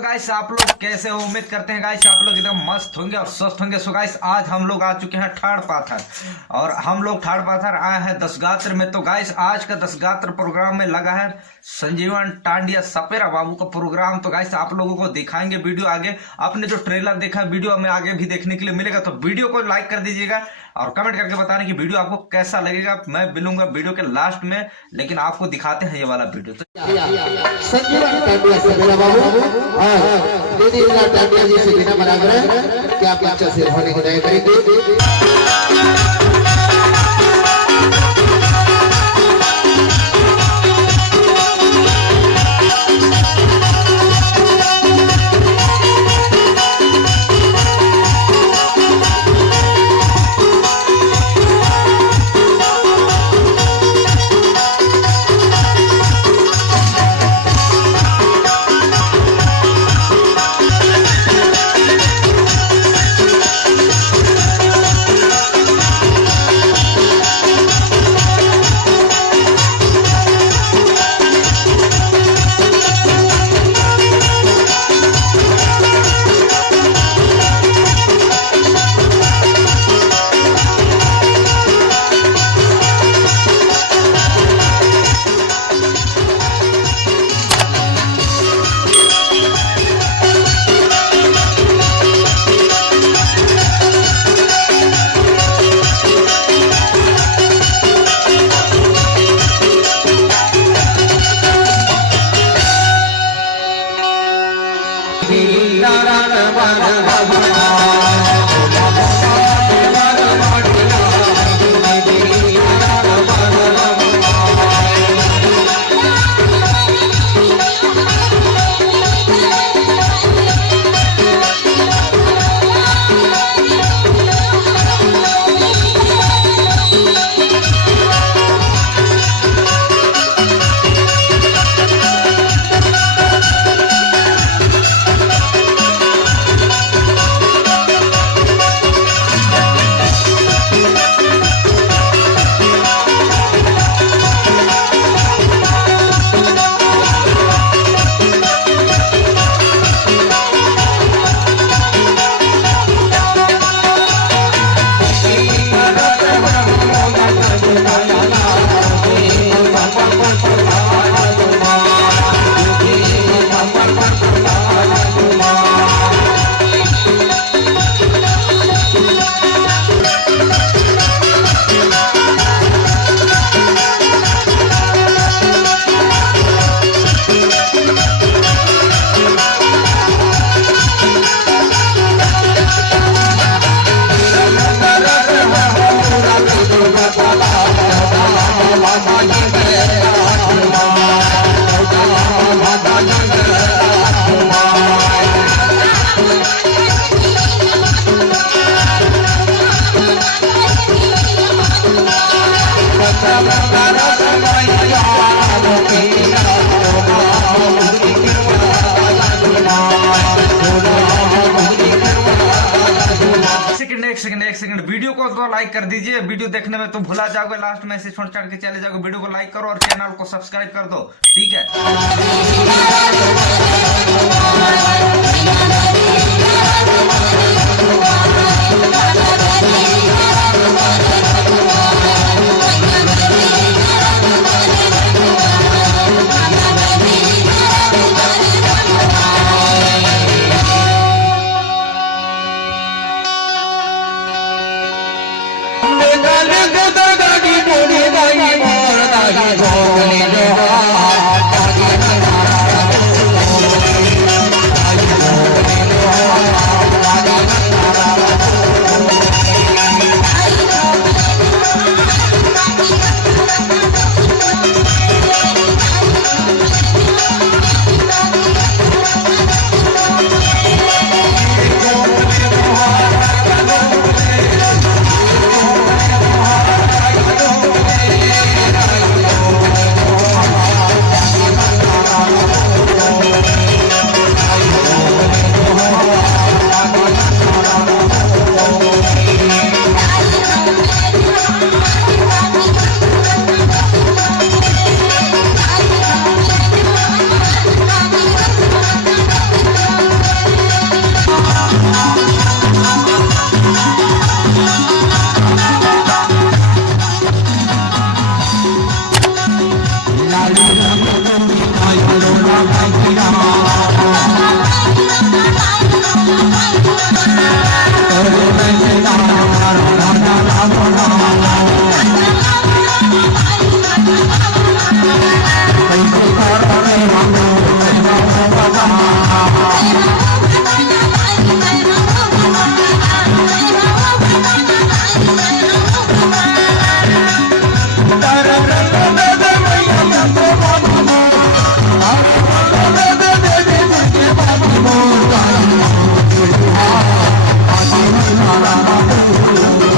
Guys आप लोग कैसे हो? उम्मीद करते हैं गाइस आप लोग एकदम मस्त होंगे और स्वस्थ होंगे। सो गाइस आज हम लोग आ चुके हैं ठाड़ पाथर और हम लोग ठाड़ पाथर आए हैं दसगात्र में। तो गाइस आज का दसगात्र प्रोग्राम में लगा है संजीवन टांडिया सपेरा बाबू का प्रोग्राम। तो गाइस आप लोगों को दिखाएंगे वीडियो आगे। आपने जो ट्रेलर देखा वीडियो में आगे भी देखने के लिए मिलेगा, तो वीडियो को लाइक कर दीजिएगा और कमेंट करके बताना कि वीडियो आपको कैसा लगेगा। मैं मिलूंगा वीडियो के लास्ट में, लेकिन आपको दिखाते हैं ये वाला वीडियो। तो संजीवन टांडिया सपेरा बाबू और दीदी टांडिया जी से बिना बराबर है कि आप अच्छा से होने की दया करेंगे। एक सेकंड वीडियो को तो लाइक कर दीजिए। वीडियो देखने में तो भुला जाओगे, लास्ट में से छोड़ छाड़ के चले जाओगे। वीडियो को लाइक करो और चैनल को सब्सक्राइब कर दो, ठीक है। बाबू